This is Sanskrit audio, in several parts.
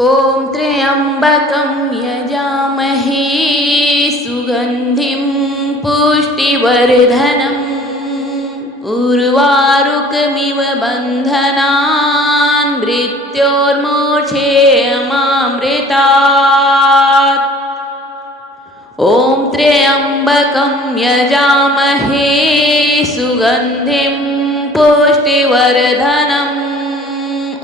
ॐ त्र्यम्बकं यजामहे सुगन्धिं पुष्टिवर्धनम् उर्वारुकमिव बन्धनान् मृत्योर्मोक्षेयमामृतात् ॐ त्र्यम्बकं यजामहे सुगन्धिं पुष्टिवर्धनम्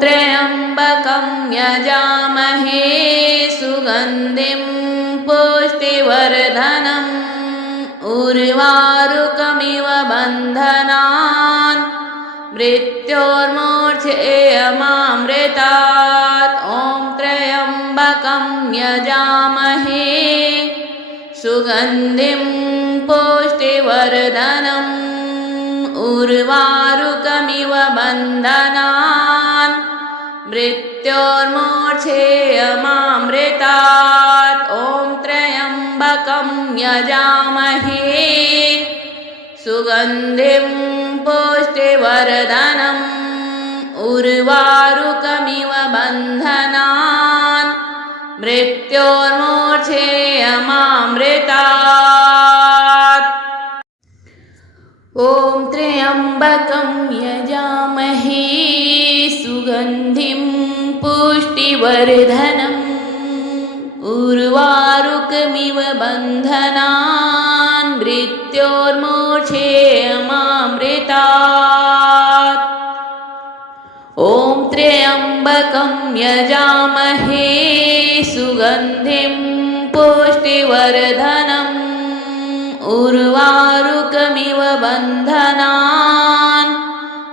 त्र्यम्बकं यजामहे सुगन्धिं पुष्टिवर्धनम् उर्वारुकमिव बन्धनान्। मृत्योर्मोक्षेयमामृतात् ॐ त्र्यम्बकं यजामहे सुगन्धिं पुष्टिवर्धनम् उर्वारुकमिव बन्धनान्। मृत्योर्मोक्षेयमामृतात्। ॐ त्र्यम्बकं यजामहे। सुगन्धिं पुष्टिवर्धनम्। उर्वारुकमिव बन्धनान्। मृत्योर्मोक्षेयमामृतात्। ॐ त्र्यम्बकं यजामहे सुगन्धिं पुष्टिवर्धनम् उर्वारुकमिव बन्धनान् मृत्योर्मोक्षेयमामृतात् ॐ त्र्यम्बकं यजामहे सुगन्धिं पुष्टिवर्धनम् उर्वारुकमिव बन्धनान्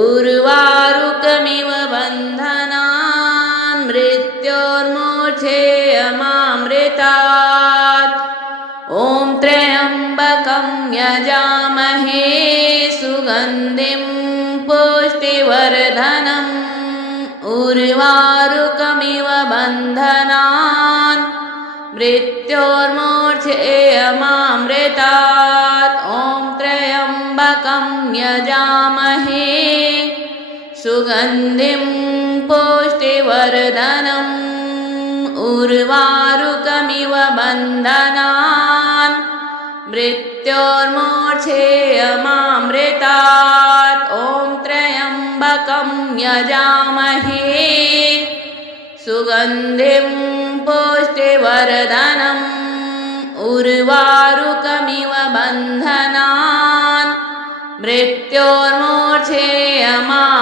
उर्वारुकमिव बन्धनान् मृत्योर्मोक्षेयमामृतात् ॐ त्र्यम्बकं यजामहे सुगन्धिं पुष्टिवर्धनम् उर्वारुकमिव बन्धनान् मृत्योर्मोक्षेयमामृतात् ॐ त्र्यम्बकं यजामहे सुगन्धिं पुष्टिवर्धनम् उर्वारुकमिव बन्धनान् मृत्योर्मोक्षेयमामृतात् ॐ त्र्यम्बकं यजामहे सुगन्धिं पुष्टिवर्धनम् उर्वारुकमिव बन्धनान्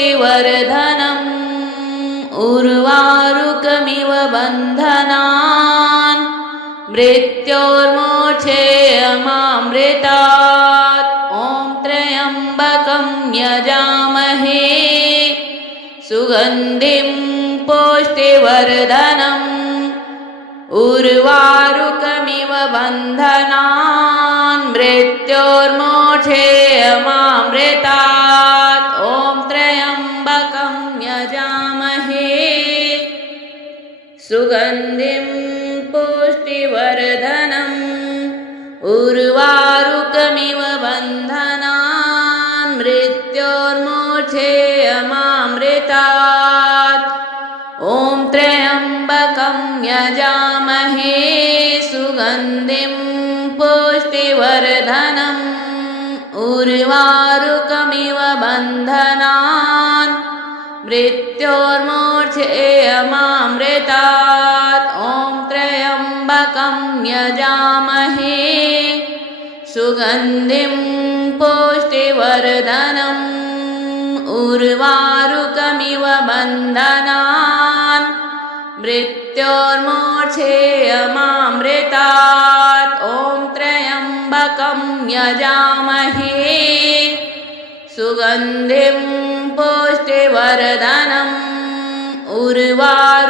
पुष्टिवर्धनम् उर्वारुकमिव बन्धनान्। मृत्योर्मोक्षेयमामृतात्। ॐ त्र्यम्बकं यजामहे। सुगन्धिं पुष्टिवर्धनम्। उर्वारुकमिव बन्धनान्। मृत्योर्मोक्षेयमामृतात् सुगन्धिं पुष्टिवर्धनम् उर्वारुकमिव बन्धनान् मृत्योर्मोक्षेयमामृतात् ॐ त्र्यम्बकं यजामहे सुगन्धिं पुष्टिवर्धनम् उर्वारुकमिव बन्धनान् मृत्योर्मोक्षेयमामृतात् ॐ त्र्यम्बकं यजामहे। सुगन्धिं पुष्टिवर्धनम् उर्वारुकमिव बन्धनान्। मृत्योर्मोक्षेयमामृतात् ॐ त्र्यम्बकं यजामहे। सुगन्धिं पुष्टिवर्धनम् उर्वारुकमिव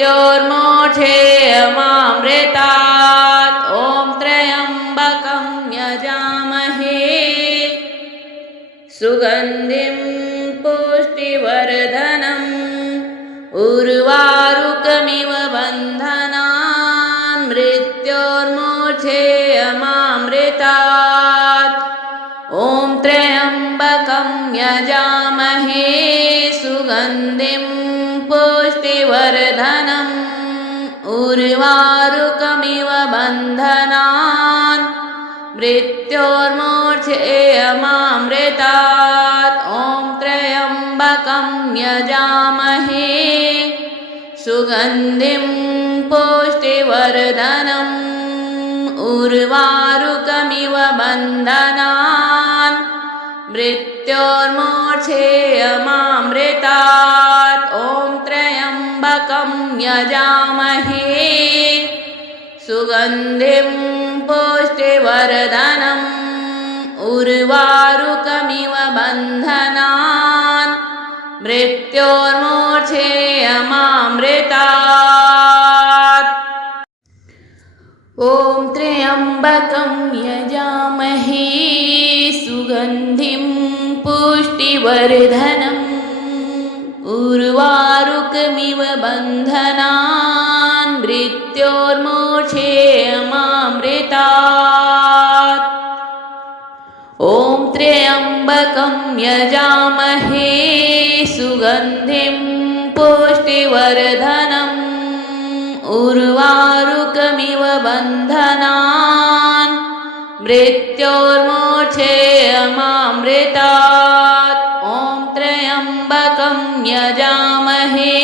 मृत्योर्मोक्षेयमामृतात् ॐ त्र्यम्बकं यजामहे। सुगन्धिं पुष्टिवर्धनम् उर्वारुकमिव बन्धनान् मृत्योर्मोक्षेयमामृतात्। ॐ त्र्यम्बकं यजामहे। सुगन्धिं उर्वारुकमिव बन्धनान्। मृत्योर्मोक्षेयमामृतात् ॐ त्र्यम्बकं यजामहे। सुगन्धिं पुष्टिवर्धनम्। उर्वारुकमिव बन्धनान्। मृत्योर्मोक्षेयमामृतात् ॐ यजामहे सुगन्धिं पुष्टिवर्धनम् उर्वारुकमिव बन्धनान् मृत्योर्मोक्षेयमामृतात् ॐ त्र्यम्बकं यजामहे सुगन्धिं पुष्टिवर्धनम् उर्वारुकमिव बन्धनान् मृत्योर्मोक्षेयमामृतात् ॐ त्र्यम्बकं यजामहे सुगन्धिं पुष्टिवर्धनम्। उर्वारुकमिव बन्धनान् त्र्यम्बकं यजामहे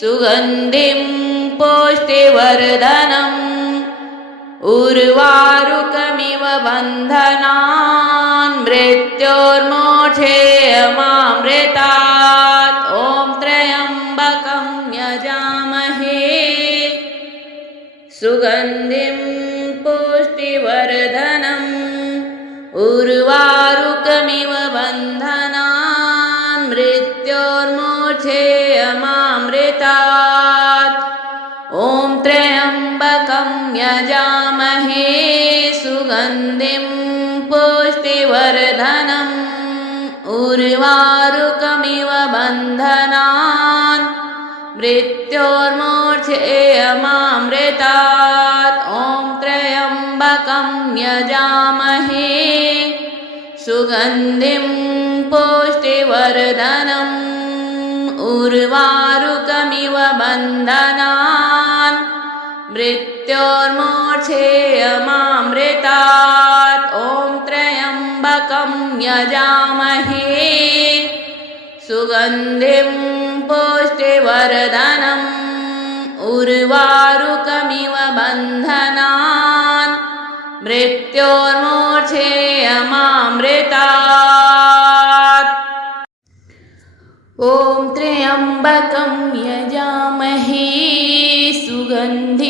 सुगन्धिं पुष्टिवर्धनम्। उर्वारुकमिव बन्धनान्। मृत्योर्मोक्षेयमामृतात् सुगन्धिं पुष्टिवर्धनम् उर्वारुकमिव बन्धनान् मृत्योर्मूर्च्छेयमामृतात् ॐ त्र्यम्बकं यजामहे। सुगन्धिं पुष्टिवर्धनम् उर्वारुकमिव बन्धनान् मृत्योर्मूर्च्छेयमामृतात् ॐ त्र्यम्बकं यजामहे। सुगन्धिं पुष्टिवर्धनम् उर्वारुकमिव बन्धनान् मृत्योर्मूर्च्छेयमामृतात् ॐ त्र्यम्बकं यजामहे। सुगन्धिं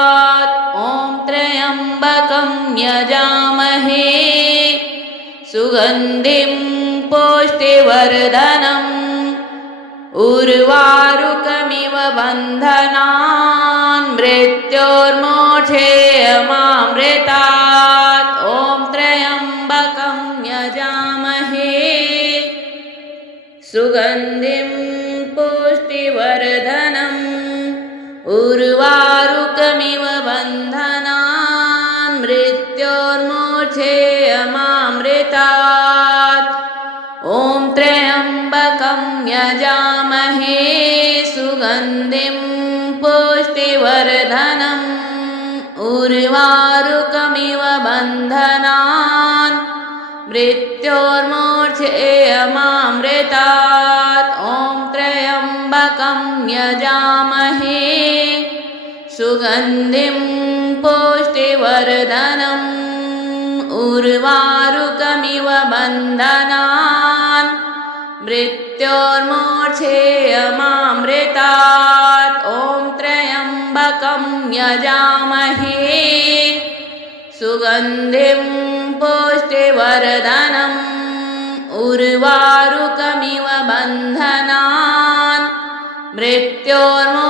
सुगन्धिं पुष्टिवर्धनम् उर्वारुकमिव बन्धनान् मृत्योर्मोक्षेयमामृतात्। ॐ त्र्यम्बकं यजामहे। सुगन्धिं पुष्टिवर्धनम् उर्वारुकमिव बन्धनान् सुगन्धिं पुष्टिवर्धनम् उर्वारुकमिव बन्धनान् मृत्योर्मोक्षेयमामृतात् ॐ त्र्यम्बकं यजामहे सुगन्धिं पुष्टिवर्धनम् उर्वारुकमिव बन्धनान् मृत्योर्मोक्षेयमामृतात् यजामहे सुगन्धिं पुष्टिवर्धनम् उर्वारुकमिव बन्धनान् मृत्योर्मोक्षेयमामृता